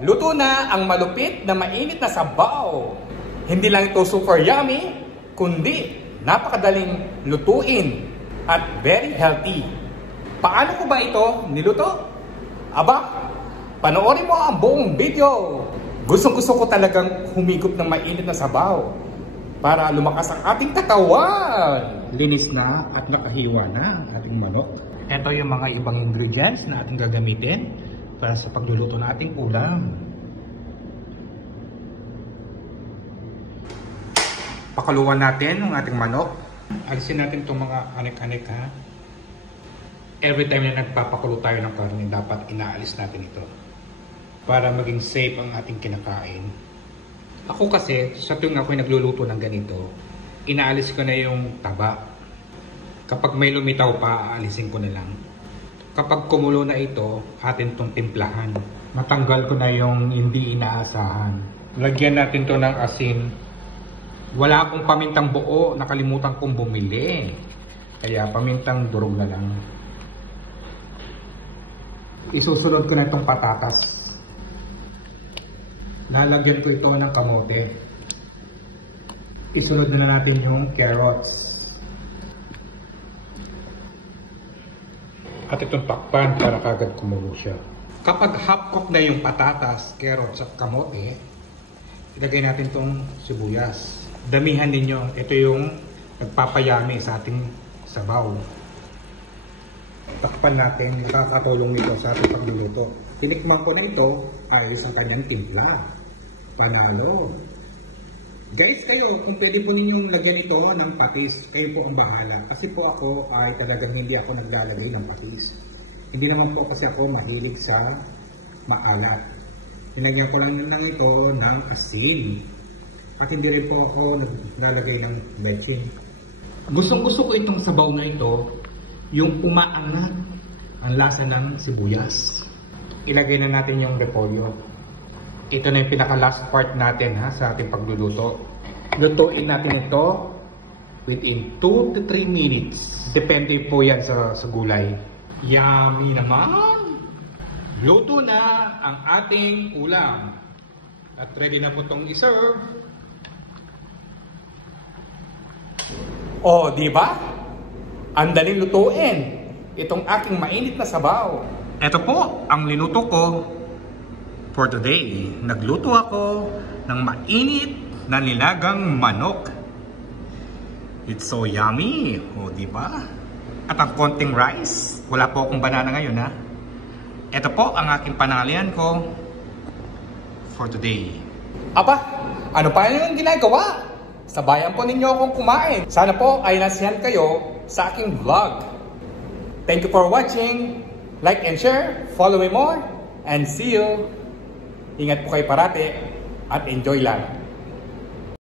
luto na ang malupit na mainit na sabaw. Hindi lang ito super yummy, kundi napakadaling lutuin at very healthy. Paano ko ba ito niluto? Aba, panoorin mo ang buong video. Gusto ko talagang humigop ng mainit na sabaw para lumakas ang ating katawan. Linis na at nakahiwa na ang ating manok. Ito yung mga ibang ingredients na ating gagamitin para sa pagluluto ng ating ulam. Pakuluan natin ang ating manok. Alisin natin itong mga anek-anek ha. Every time na nagpapakulo tayo ng karne, dapat inaalis natin ito para maging safe ang ating kinakain. Ako kasi, sa tuwing ako'y nagluluto ng ganito, inaalis ko na yung taba. Kapag may lumitaw pa, aalisin ko na lang. Kapag kumulo na ito, atin itong timplahan. Matanggal ko na yung hindi inaasahan. Lagyan natin to ng asin. Wala akong pamintang buo, nakalimutan kong bumili. Kaya pamintang durog na lang. Isusunod ko na itong patatas. Lalagyan ko ito ng kamote. Isunod na natin yung carrots. At itong takpan para kagad kumulo siya. Kapag half cook na yung patatas, carrots at kamote, ilagay natin itong sibuyas. Damihan ninyo. Ito yung nagpapayami sa ating sabaw. Takpan natin, nakakatulong nito sa ating pagluluto. Tinikman ko na ito ay sa kanyang timpla. Panalo. Guys, kayo, kung pwede po ninyong lagyan ito ng patis, kayo po ang bahala. Kasi po ako ay talagang hindi ako naglalagay ng patis. Hindi naman po kasi ako mahilig sa maalat. Nilagyan ko lang lang ito ng asin. At hindi rin po ako naglalagay ng bechin. Gustong-gusto ko itong sabaw na ito, yung umaangat ang lasa ng sibuyas. Ilagay na natin yung repolyo. Ito na yung pinaka-last part natin ha, sa ating pagluluto. Lutuin natin ito within 2 to 3 minutes. Depende po yan sa gulay. Yummy naman! Luto na ang ating ulam. At ready na po itong iserve. Oh, di ba? Ang daling lutuin itong aking mainit na sabaw. Ito po ang linuto ko for today. Nagluto ako ng mainit na nilagang manok. It's so yummy, o di ba? At ang konting rice. Wala po akong banana ngayon ha. Ito po ang aking panalian ko for today. Aba, ano pa yung ginagawa? Sabayan po ninyo akong kumain. Sana po ay nasiyahan kayo sa aking vlog. Thank you for watching. Like and share. Follow me more. And see you. Ingat po kayo parati. At enjoy lang.